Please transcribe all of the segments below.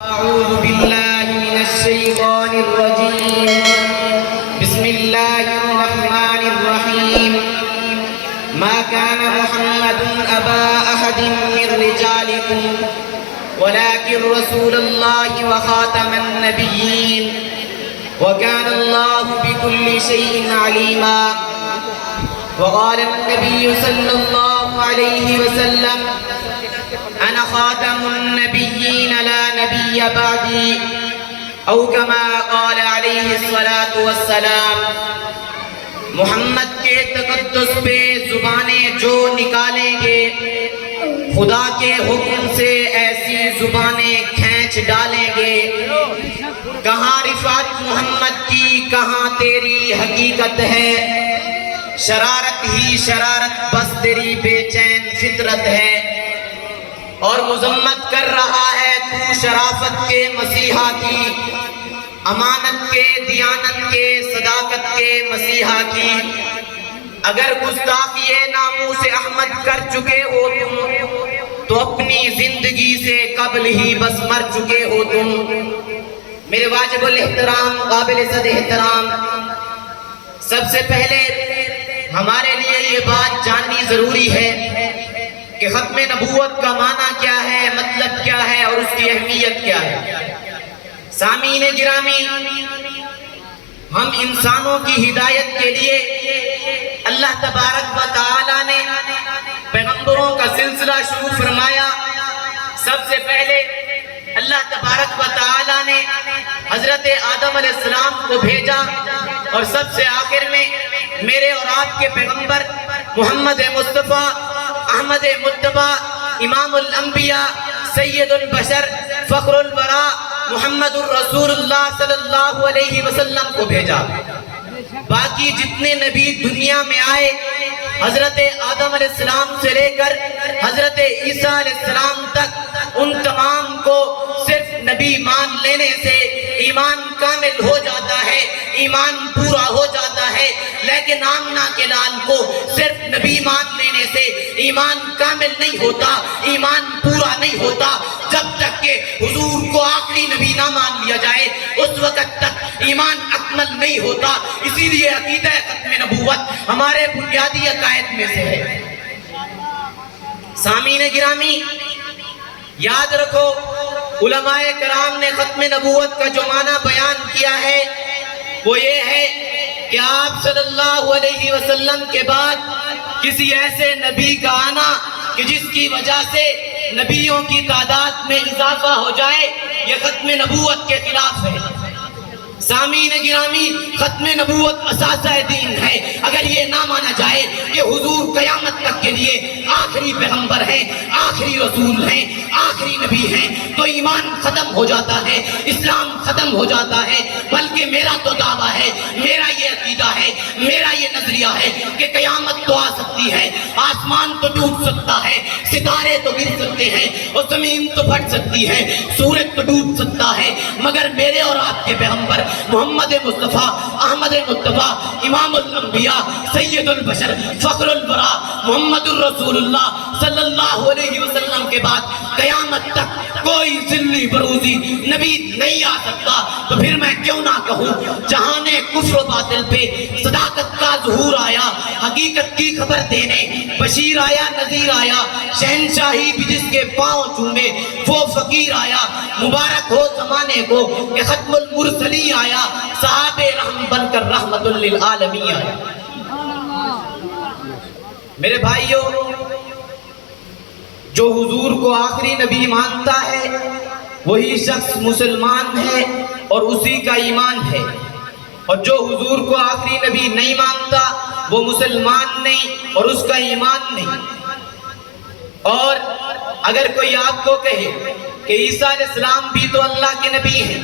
أعوذ بالله من الشيطان الرجيم بسم الله الرحمن الرحيم ما كان محمد أبا أحد من رجالكم ولكن رسول الله وخاتم النبيين وكان الله بكل شيء عليما وقال النبي صلى الله عليه وسلم أنا خاتم النبيين لا نبي بعدي أو كما قال عليه الصلاة والسلام محمد کے تقدس پہ زبانیں جو نکالیں گے خدا کے حکم سے ایسی زبانیں کھینچ ڈالیں گے کہاں رفعت محمد کی کہاں تیری حقیقت ہے شرارت ہی شرارت بس تیری بے چین فطرت ہے اور مذمت کر رہا ہے تو شرافت کے مسیحا کی امانت کے دیانت کے صداقت کے مسیحا کی اگر گستاخی ناموس احمد کر چکے ہو تم تو اپنی زندگی سے قبل ہی بس مر چکے ہو تم میرے واجب الاحترام قابل صد احترام سب سے پہلے ہمارے لیے یہ بات جاننی ضروری ہے کہ ختم نبوت کا معنی کیا ہے مطلب کیا ہے اور اس کی اہمیت کیا ہے سامعین گرامی ہم انسانوں کی ہدایت کے لیے اللہ تبارک و تعالی نے پیغمبروں کا سلسلہ شروع فرمایا سب سے پہلے اللہ تبارک و تعالی نے حضرت آدم علیہ السلام کو بھیجا اور سب سے آخر میں میرے اور آپ کے پیغمبر محمد مصطفیٰ احمد متبع امام الانبیاء سید البشر فخر الورا محمد الرسول اللہ صلی اللہ علیہ وسلم کو بھیجا باقی جتنے نبی دنیا میں آئے حضرت آدم علیہ السلام سے لے کر حضرت عیسیٰ علیہ السلام تک ان تمام کو صرف نبی مان لینے سے ایمان کامل ہو جاتا ہے ایمان پورا ہو جاتا ہے لیکن آمنہ کے لال کو صرف نبی مان لینے سے ایمان کامل نہیں ہوتا ایمان پورا نہیں ہوتا جب تک کہ حضور کو آخری نبی نہ مان لیا جائے اس وقت تک ایمان اکمل نہیں ہوتا اسی لیے عقیدہ ختم نبوت ہمارے بنیادی عقائد میں سے ہے سامعین گرامی یاد رکھو علماء کرام نے ختم نبوت کا جو معنی بیان کیا ہے وہ یہ ہے کہ آپ صلی اللہ علیہ وسلم کے بعد کسی ایسے نبی کا آنا کہ جس کی وجہ سے نبیوں کی تعداد میں اضافہ ہو جائے یہ ختم نبوت کے خلاف ہے سامعین گرامی ختم نبوت اساسہ دین ہے اگر یہ نہ مانا جائے کہ حضور قیامت تک کے لیے آخری پیغمبر ہیں آخری رسول ہیں آخری نبی ہیں تو ایمان ختم ہو جاتا ہے اسلام ختم ہو جاتا ہے بلکہ میرا تو دعویٰ ہے میرا یہ عقیدہ ہے میرا یہ نظریہ ہے کہ قیامت تو آ سکتی ہے آسمان تو ٹوٹ سکتا ہے ستارے تو گر سکتے ہیں اور زمین تو پھٹ سکتی ہے سورج تو ڈوب سکتا ہے مگر میرے اور آپ کے پیغمبر محمد مصطفیٰ احمد متبع امام الانبیاء سید البشر فخر الورا محمد الرسول اللہ صلی اللہ علیہ وسلم کے بعد قیامت تک کوئی ذلی بروزی نبی نہیں آ سکتا تو پھر میں کیوں نہ کہوں جہاں نے کفر و باطل پہ صداقت کا ظہور آیا حقیقت کی خبر دینے بشیر آیا نذیر آیا شہنشاہی بھی جس کے پاؤں چومے وہ فقیر آیا مبارک ہو زمانے کو کہ ختم المرسلی آیا صحابہ رحم بن کر رحمت للعالمین آیا میرے بھائیوں جو حضور کو آخری نبی مانتا ہے وہی شخص مسلمان ہے اور اسی کا ایمان ہے اور جو حضور کو آخری نبی نہیں مانتا وہ مسلمان نہیں اور اس کا ایمان نہیں اور اگر کوئی آپ کو کہے کہ عیسیٰ علیہ السلام بھی تو اللہ کے نبی ہیں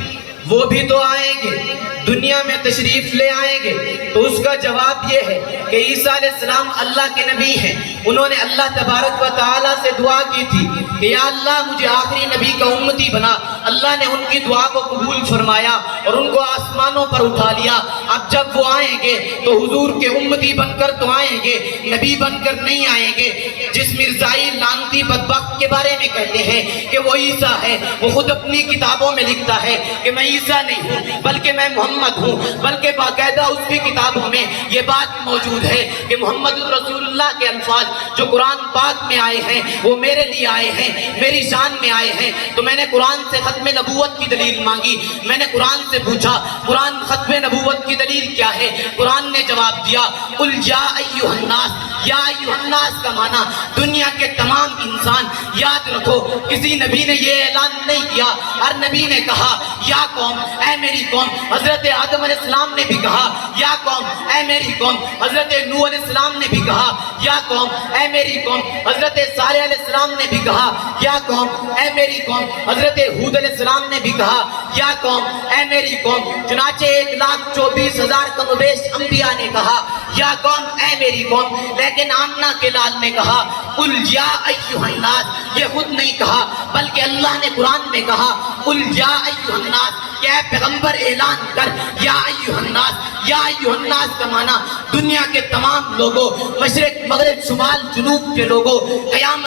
وہ بھی تو آئیں گے، دنیا میں تشریف لے آئیں گے۔ تو اس کا جواب یہ ہے کہ عیسیٰ علیہ السلام اللہ کے نبی ہیں، انہوں نے اللہ تبارک و تعالیٰ سے دعا کی تھی کہ یا اللہ مجھے آخری نبی کا امتی بنا۔ اللہ نے ان کی دعا کو قبول فرمایا اور ان کو آسمانوں پر اٹھا لیا۔ اب جب وہ آئیں گے تو حضور کے امتی بن کر تو آئیں گے، نبی بن کر نہیں آئیں گے۔ جس مرزائی لعنتی بدبخت کے بارے میں کہتے ہیں کہ وہ عیسیٰ ہے، وہ خود اپنی کتابوں میں لکھتا ہے کہ میں عیسیٰ نہیں ہوں بلکہ میں محمد ہوں، بلکہ باقاعدہ اس کی کتابوں میں یہ بات موجود ہے کہ محمد رسول اللہ کے الفاظ جو قرآن پاک میں آئے ہیں وہ میرے لیے آئے ہیں، میری شان میں آئے ہیں۔ تو میں نے قرآن سے ختم نبوت کی دلیل مانگی، میں نے قرآن سے پوچھا قرآن ختم نبوت کی دلیل کیا ہے؟ قرآن نے جواب دیا قل یا ایھا الناس، یا ایھا الناس کا معنی دنیا کے تمام انسان۔ یاد رکھو کسی نبی نے یہ اعلان نہیں کیا، ہر نبی نے کہا یا قوم اے میری قوم۔ حضرت آدم علیہ السلام نے بھی کہا یا قوم اے میری قوم، حضرت نوح علیہ السلام نے بھی کہا یا قوم اے میری قوم، حضرت صالح علیہ السلام نے بھی کہا یا قوم اے میری قوم، حضرت ہود علیہ السلام نے بھی کہا یا قوم اے میری قوم۔ چنانچہ 1,24,000 کم و بیش انبیاء نے کہا یا قوم اے میری قوم، لیکن آمنہ کے لال نے کہا قل یا ایھا الناس۔ یہ خود نہیں کہا بلکہ اللہ نے قرآن میں کہا قل یا ایھا الناس، کہ اے پیغمبر اعلان کر یا ایھا الناس۔ یا ایھا الناس کا معنی دنیا کے تمام لوگوں، مشرق مغرب شمال جنوب کے لوگوں، قیامت